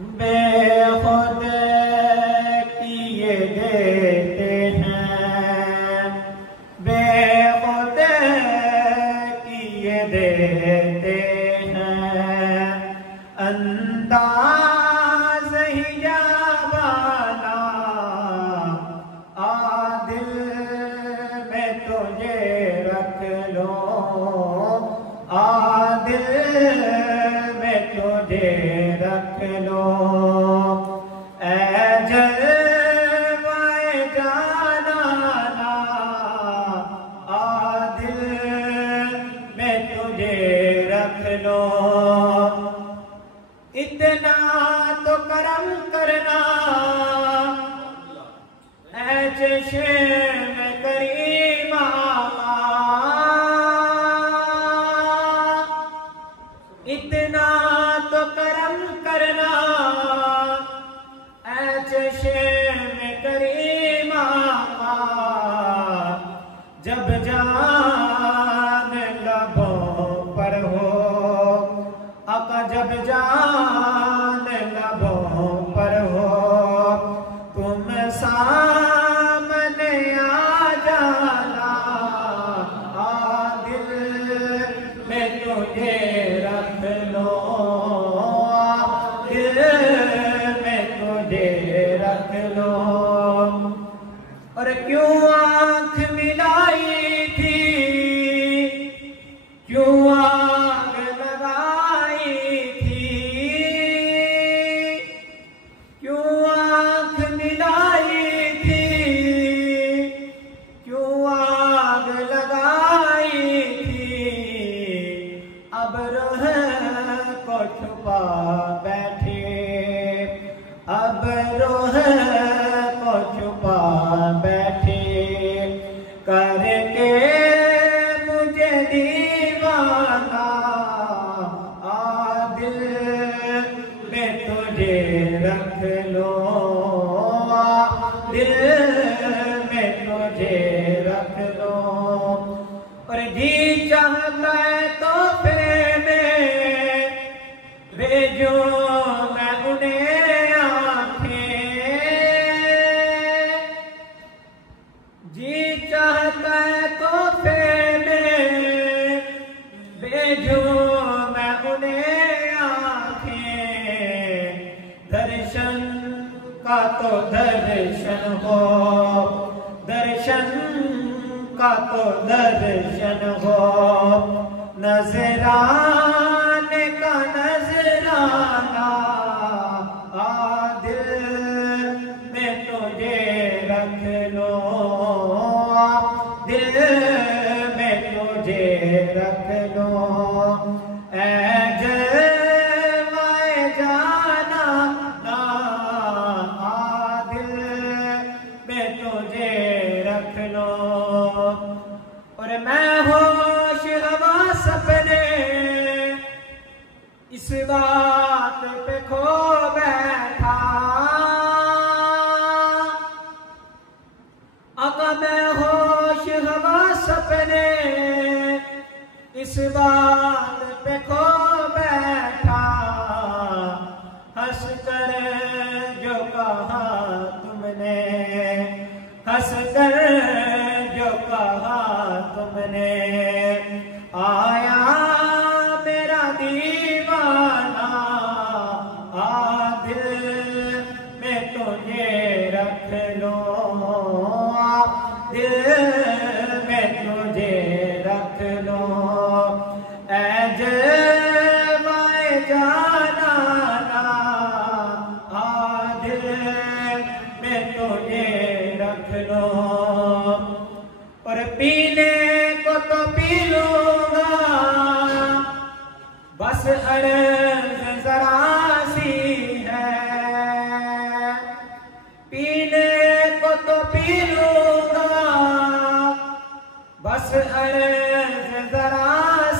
बेखुद किए देते हैं, बेखुद किए देते हैं, अंदाज़ हिजाबाना आदिल में तुझे रख लो, आदिल में तुझे रख लो। ऐ जलवाए जानाना आदिल में तुझे रख लो। इतना तो करम करना ऐ चश्म करीमा, इतना तो करम करना ऐ चश्म करीमा, जब जान लबों पर हो आका, जब जान लबों पर हो तुम सामने आ जाना, आदिल में तुझे रख लो, दिल में तुझे रख लो। और क्यों आंख मिलाई थी, क्यों आग लगाई थी, क्यों आंख मिलाई थी, क्यों आग लगाई थी। अब रूह को छुपा बैठे, अब रूह को छुपा बैठे, करके मुझे दीवाना, आदिल में तुझे रख लो, दिल में तुझे रख लो। और जी चाहता है तो फिर भेजो मैं उन्हें आंखें, जी चाहता है तो फिर भेजो मैं उन्हें आंखें। दर्शन का तो दर्शन हो, दर्शन का तो दर्शन हो, नजराने का नजराना, आदिल में तुझे रख लो, दिल में तुझे रख लो। ऐ जलवाए जाना आदिल में तुझे रख लो। और मैं होश हवा सपने इस बात पे खो बैठा, आका मैं होश हवा सपने इस बात पे खो बैठा। हंस कर जो कहा तुमने, हंस कर जो कहा तुमने, आया मेरा दीवाना, आदिल में तुझे रख लो, दिल में तुझे रख लो। ऐ जलवाए जाना आदिल में तुझे रख लो। और पीने को तो पी लूंगा, बस अर्ज़ जरा सी है, पीने को तो पी लूंगा, बस अर्ज़ जरा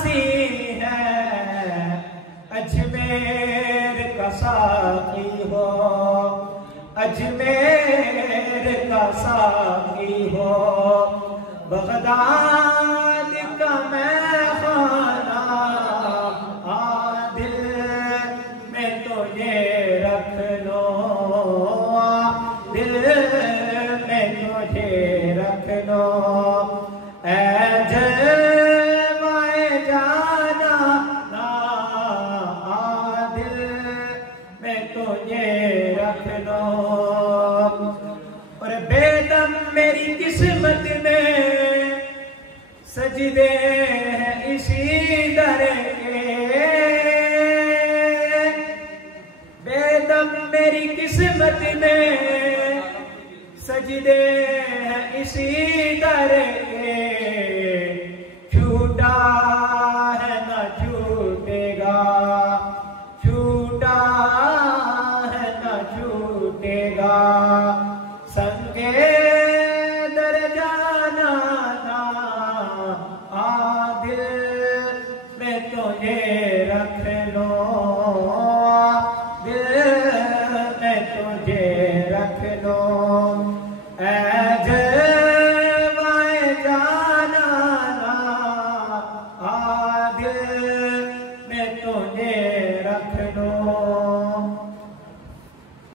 सी है। अजमेर का साकी हो, अजमेर का साकी हो, बगदाद का मैं खाना, आदिल में तो तुझे रख लो, दिल में तुझे रख लो। ऐ जलवाए जाना ना, दिल में तुझे रख लो। और बेदम मेरी किस्मत में सजदे हैं इसी दर के, बेदम मेरी किस्मत में सजदे हैं इसी दर के। छूटा है न छूटेगा, छूटा है न छूटेगा। संगे दर जाना ना, दिल में तुझे रख लो, दिल में तुझे रख लो।